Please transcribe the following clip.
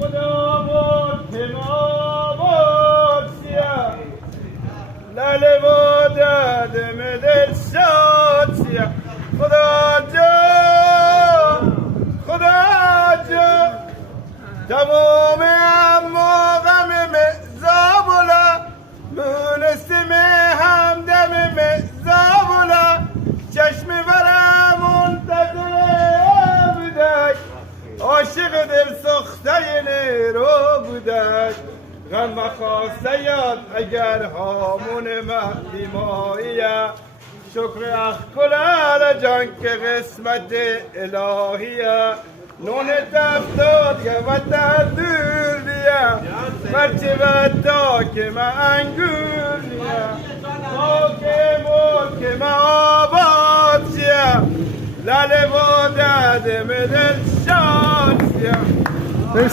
خدا بود ما بود سیاه لاله بود دم دل شاد سیاه خدا جا تمام اما غم مزابولا مونستم همدم مزابولا چشم برم منتظر بودک عاشق دل سخته نیرو بودک غم خواسته یاد اگر هامون مهدی ماییه شکر اخکل جان که قسمت الهیه نون تفتاد که وطن دور دیا برچه وطا که ما انگور دیا ملک ما آباد شیا لاله بوده دم دل شاد شیا